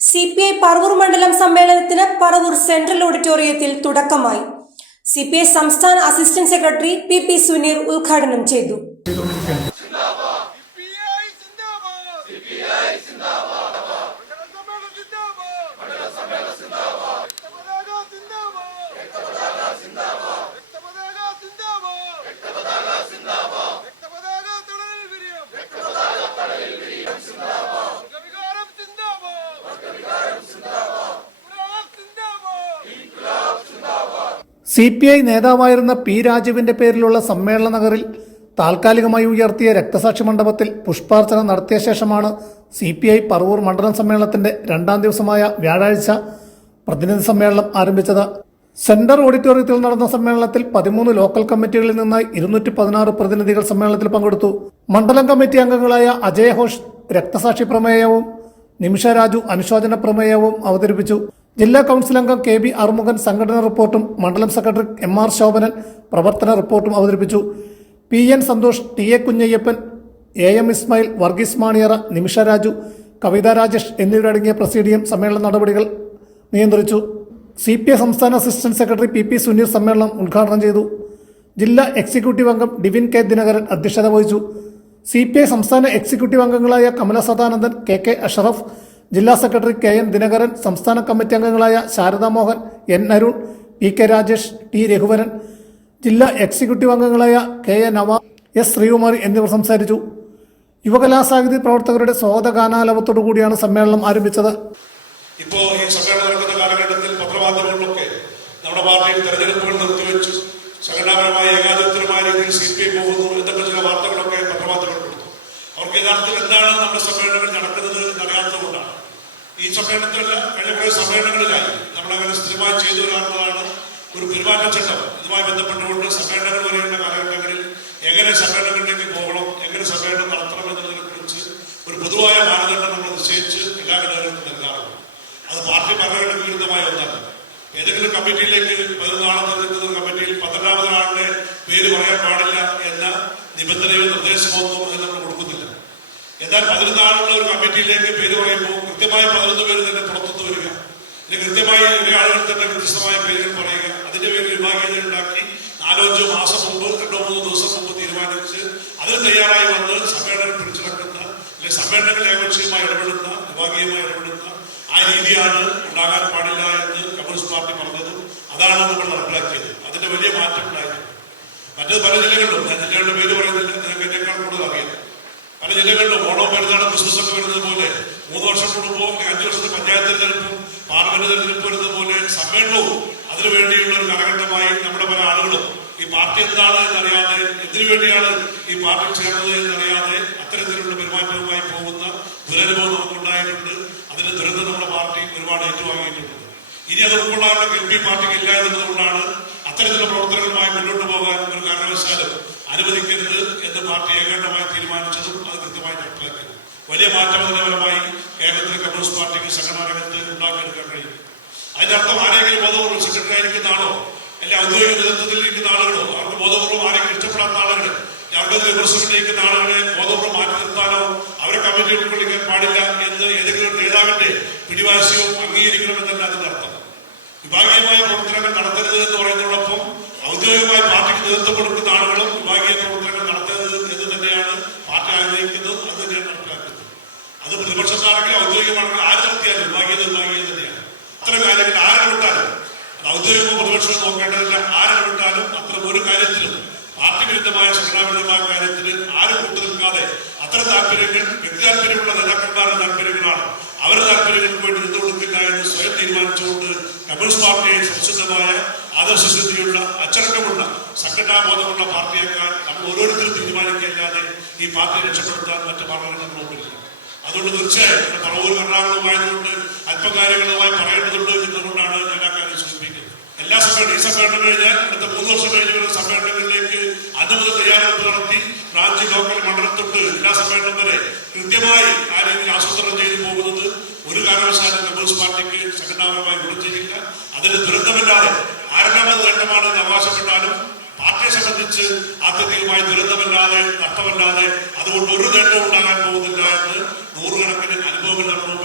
CPI Paravur മണ്ഡലം സമ്മേളനത്തിന് Paravur central ഓഡിറ്റോറിയത്തിൽ തുടക്കമായി. CPI സംസ്ഥാന അസിസ്റ്റന്റ് സെക്രട്ടറി PP സുനീർ ഉദ്ഘാടനം ചെയ്തു. CPI നേതാവായിരുന്ന P. രാജുവിന്റെ പേരിലുള്ള സമ്മേളന നഗറിൽ താൽക്കാലികമായി ഉയർത്തിയ രക്തസാക്ഷി മണ്ഡപത്തിൽ പുഷ്പാർച്ചന നടത്തിയ ശേഷമാണ് CPI പറവൂർ മണ്ഡലം സമ്മേളനത്തിന്റെ രണ്ടാം ദിവസമായ വ്യാഴാഴ്ച പ്രതിനിധി സമ്മേളനം ആരംഭിച്ചത്. സെന്റർ ഓഡിറ്റോറിയത്തിൽ നടന്ന സമ്മേളനത്തിൽ 13 ലോക്കൽ കമ്മിറ്റികളിൽ നിന്നായി 216 പ്രതിനിധികൾ സമ്മേളനത്തിൽ പങ്കെടുത്തു. മണ്ഡലം കമ്മിറ്റി അംഗങ്ങളായ അജയ് ഘോഷ് രക്തസാക്ഷി പ്രമേയവും നിമിഷ രാജു അനുശോചന പ്രമേയവും അവതരിപ്പിച്ചു. ജില്ലാ കൌൺസിൽ അംഗം KB അറുമുഖൻ സംഘടന റിപ്പോർട്ടും മണ്ഡലം സെക്രട്ടറി MR ശോഭനൻ പ്രവർത്തന റിപ്പോർട്ടും അവതരിപ്പിച്ചു. PN Santhosh, TA Kunjayyappan, AM Ismail, Varghese മാണിയറ, നിമിഷ രാജു, കവിത രാജേഷ് എന്നിവരടങ്ങിയ പ്രസിഡിയം സമ്മേളന നടപടികൾ നിയന്ത്രിച്ചു. CPI സംസ്ഥാന അസിസ്റ്റന്റ് സെക്രട്ടറി PP സുനീർ സമ്മേളനം ഉദ്ഘാടനം ചെയ്തു. ജില്ലാ എക്സിക്യൂട്ടീവ് അംഗം ഡിവിൻ K. ദിനകരൻ അധ്യക്ഷത വഹിച്ചു. CPI സംസ്ഥാന എക്സിക്യൂട്ടീവ് അംഗങ്ങളായ കമല സദാനന്ദൻ, KK അഷറഫ്, ജില്ലാ സെക്രട്ടറി KN ദിനകരൻ, സംസ്ഥാന കമ്മിറ്റി അംഗങ്ങളായ Saradha Mohan, N. Arun, PK Rajesh, T. Raghuvaran, ജില്ലാ എക്സിക്യൂട്ടീവ് അംഗങ്ങളായ KA നവാബ്, S. ശ്രീകുമാരി എന്നിവർ സംസാരിച്ചു. യുവകലാസാഹിത്യ പ്രവർത്തകരുടെ സ്വാഗതഗാനാലാപത്തോടുകൂടിയാണ് സമ്മേളനം ആരംഭിച്ചത്. ഇപ്പോൾ ഈ സമ്മേളനം നടക്കുന്ന കാലഘട്ടത്തിൽ പത്രമാധ്യമങ്ങളിലൊക്കെ നമ്മുടെ പാർട്ടിയിൽ തെരഞ്ഞെടുപ്പുകൾ നിർത്തിവെച്ചു, സംഘടനാപരമായ ഏകാധിപത്യമായ രീതിയിൽ CPI പോകുന്നു എന്നൊക്കെ ചില വാർത്തകളൊക്കെ പത്രമാധ്യമങ്ങൾ കൊടുത്തു. അവർക്ക് യഥാർത്ഥത്തിൽ എന്താണ് നമ്മുടെ സമ്മേളനങ്ങൾ നടക്കുന്നത് എന്നറിയാത്തതുകൊണ്ടാണ്. ഈ സമ്മേളനത്തിലല്ല, കഴിഞ്ഞ കുറേ സമ്മേളനങ്ങളിലായി നമ്മളങ്ങനെ സ്ഥിരമായി ചെയ്തു വരാറുള്ളതാണ് ഒരു പെരുമാറ്റച്ചട്ടം. ഇതുമായി ബന്ധപ്പെട്ടുകൊണ്ട് സമ്മേളനങ്ങൾ വരെയുള്ള കാലഘട്ടങ്ങളിൽ എങ്ങനെ സമ്മേളനങ്ങളിലേക്ക് പോകണം, എങ്ങനെ സമ്മേളനം നടത്തണം എന്നതിനെ കുറിച്ച് ഒരു പൊതുവായ മാനദണ്ഡം നമ്മൾ നിശ്ചയിച്ച് എല്ലാ ഘടകങ്ങൾക്കും നൽകാറുണ്ട്. അത് പാർട്ടി ഭരണഘടനയ്ക്ക് വിരുദ്ധമായ ഒന്നല്ല. ഏതെങ്കിലും കമ്മിറ്റിയിലേക്ക് 11 ആളെ നിൽക്കുന്ന കമ്മിറ്റിയിൽ 12ാമത് ആളുടെ പേര് പറയാൻ പാടില്ല എന്ന നിബന്ധനയോ നിർദ്ദേശമൊന്നും അത് നമ്മൾ കൊടുക്കുന്നില്ല. എന്നാൽ 11 ആളുള്ള ഒരു കമ്മിറ്റിയിലേക്ക് പേര് പറയുമ്പോൾ കൃത്യമായി 11 പേര് തന്നെ പുറത്തുനിന്ന് വരിക, അല്ലെങ്കിൽ കൃത്യമായി ഒരേ ആളുകൾ തന്നെ വ്യത്യസ്തമായ പേരുകൾ പറയുക, അതിന്റെ പേരിൽ വിഭാഗീയത ഉണ്ടാക്കി 4-5 മാസം മുമ്പ് 2-3 ദിവസം മുമ്പ് തീരുമാനിച്ച് അതിന് തയ്യാറായി വന്ന് സമ്മേളനം പിടിച്ചെടുക്കുന്ന, അല്ലെങ്കിൽ സമ്മേളനങ്ങൾ ഏകപക്ഷീയമായി ഇടപെടുന്ന, വിഭാഗീയമായി ഇടപെടുന്ന ആ രീതിയാണ് ഉണ്ടാകാൻ പാടില്ല എന്ന് കമ്മ്യൂണിസ്റ്റ് പാർട്ടി പറഞ്ഞതും അതാണ് നമ്മൾ നടപ്പിലാക്കിയത്. അതിന്റെ വലിയ മാറ്റം ഉണ്ടായിട്ടുണ്ട്. മറ്റത് പല ജില്ലകളിലും, ഞാൻ ജില്ലകളുടെ പേര് പറയുന്നില്ല, നിങ്ങൾക്ക് എന്നെക്കാൾ കൂടുതൽ അറിയാം, പല ജില്ലകളിലും ഓണോ പെരുന്നാളും ക്രിസ്മസൊക്കെ വരുന്നത് പോലെ 3 വർഷം കൂടുമ്പോൾ 5 വർഷത്തെ പഞ്ചായത്ത് തെരഞ്ഞെടുപ്പും പാർലമെന്റ് തെരഞ്ഞെടുപ്പ് വരുന്നത് പോലെ സമ്മേളനവും അതിനുവേണ്ടിയുള്ള ഒരു കാലഘട്ടമായി നമ്മുടെ പല ആളുകളും ഈ പാർട്ടി എന്താണ് എന്നറിയാതെ, എന്തിനു വേണ്ടിയാണ് ഈ പാർട്ടി ചേർന്നത് എന്നറിയാതെ അത്തരത്തിലുള്ള പെരുമാറ്റവുമായി പോകുന്ന ദുരനുഭവം നമുക്കുണ്ടായിട്ടുണ്ട്. അതിന്റെ ദുരന്തം നമ്മുടെ പാർട്ടി ഒരുപാട് ഏറ്റുവാങ്ങിയിട്ടുണ്ട്. ഇനി അത് ഉൾക്കൊള്ളാനുള്ള കെൽപ്പി പാർട്ടിക്ക് ഇല്ല എന്നതുകൊണ്ടാണ് അത്തരത്തിലുള്ള പ്രവർത്തനങ്ങളുമായി മുന്നോട്ട് പോകാൻ ഒരു കാരണവശാലും അനുവദിക്കരുത് എന്ന് പാർട്ടി ഏകണ്ഠമായി തീരുമാനിച്ചതും അത് കൃത്യമായി നടപ്പിലാക്കിയത്. വലിയ മാറ്റം അതിന്റെ ഫലമായി കേരളത്തിലെ കമ്മ്യൂണിസ്റ്റ് പാർട്ടിക്ക് സംഘടനാ രംഗത്ത് ഉണ്ടാക്കിയെടുക്കാൻ കഴിയും. അതിന്റെ അർത്ഥം ആരെങ്കിലും ബോധപൂർവ്വം സെക്രട്ടറി ആയിരിക്കുന്ന ആളോ അല്ലെ ഔദ്യോഗിക നേതൃത്വത്തിൽ ഇരിക്കുന്ന ആളുകളോ, അവർക്ക് ബോധപൂർവ്വം ആരെങ്കിലും ഇഷ്ടപ്പെടാത്ത ആളുകൾ, അവർക്ക് വിമർശനം നയിക്കുന്ന ആളുകളെ ബോധപൂർവ്വം മാറ്റി നിർത്താനോ അവരെ കമ്മിറ്റി ഉൾക്കൊള്ളിക്കാൻ പാടില്ല എന്ന് ഏതെങ്കിലും നേതാവിന്റെ പിടിവാശിയോ അംഗീകരിക്കണമെന്നല്ല അതിന്റെ അർത്ഥം. വിഭാഗീയമായ പ്രവർത്തനങ്ങൾ നടത്തരുത് എന്ന് പറയുന്നതോടൊപ്പം ഔദ്യോഗികമായി പാർട്ടിക്ക് നേതൃത്വം കൊടുക്കുന്ന ആളുകളും വിഭാഗീയ പ്രവർത്തനങ്ങൾ നടത്തരുത് എന്ന് തന്നെയാണ് പാർട്ടി ആഗ്രഹിക്കുന്നത്. അത് തന്നെയാണ് നടപ്പിലാക്കുന്നത്. അത് പ്രതിപക്ഷത്താണെങ്കിൽ ഔദ്യോഗികമാണെങ്കിൽ ആര് നടത്തിയാലും വിഭാഗീയത തന്നെയാണ്. അത്തരം കാര്യത്തിൽ ആരിടപെട്ടാലും, അത് ഔദ്യോഗികമോ പ്രതിപക്ഷമോ നോക്കേണ്ടതില്ല, ആരിടപെട്ടാലും അത്തരം ഒരു കാര്യത്തിലും പാർട്ടി വിരുദ്ധമായ സംഘടനാപരമായ കാര്യത്തിന് ആരും കൂട്ടുനിൽക്കാതെ അത്തരം താല്പര്യങ്ങൾ വ്യക്തി താല്പര്യമുള്ള നേതാക്കന്മാരുടെ താല്പര്യങ്ങളാണ്, അവരുടെ താല്പര്യങ്ങൾക്ക് വേണ്ടി നിന്നുകൊടുക്കില്ല എന്ന് സ്വയം തീരുമാനിച്ചുകൊണ്ട് കമ്മ്യൂണിസ്റ്റ് പാർട്ടിയെ സംശുദ്ധമായ ആദർശശുദ്ധിയുള്ള അച്ചടക്കമുള്ള സംഘടനാബോധമുള്ള പാർട്ടിയാക്കാൻ നമ്മൾ ഓരോരുത്തരും തീരുമാനിക്കല്ലാതെ ഈ പാർട്ടിയെ രക്ഷപ്പെടുത്താൻ മറ്റു പാർട്ടികൾ നോക്കില്ല. അതുകൊണ്ട് തീർച്ചയായും പറവൂർ എറണാകുളമായതുകൊണ്ട് അല്പം കാര്യങ്ങളുമായി പറയേണ്ടതുണ്ട് എന്നുകൊണ്ടാണ് ഞാൻ ആ കാര്യം സൂചിപ്പിക്കുന്നത്. എല്ലാ സമ്മേളനം, ഈ സമ്മേളനം കഴിഞ്ഞാൽ അടുത്ത 3 വർഷം കഴിഞ്ഞ് വരുന്ന സമ്മേളനങ്ങളിലേക്ക് അനുമതി തയ്യാറെടുപ്പ് നടത്തി ബ്രാഞ്ച്, ലോക്കൽ, മണ്ഡലം തൊട്ട് എല്ലാ സമ്മേളനം വരെ കൃത്യമായി ആ രീതിയിൽ ആസൂത്രണം ചെയ്തു പോകുന്നത് ഒരു കാരണവശാലും കമ്മ്യൂണിസ്റ്റ് പാർട്ടിക്ക് സംഘടനാപരമായി ഗുണം. അതിന് ദുരന്തമില്ലാതെ ആരംഭമത് നേട്ടമാണെന്ന് അവകാശപ്പെട്ടാലും പാർട്ടിയെ സംബന്ധിച്ച് ആത്യന്തികമായി ദുരന്തമില്ലാതെ, നഷ്ടമല്ലാതെ അതുകൊണ്ട് ഒരു നേട്ടവും ഉണ്ടാകാൻ പോകുന്നില്ല എന്ന് 100 കണക്കിന് അനുഭവങ്ങൾ നമ്മൾ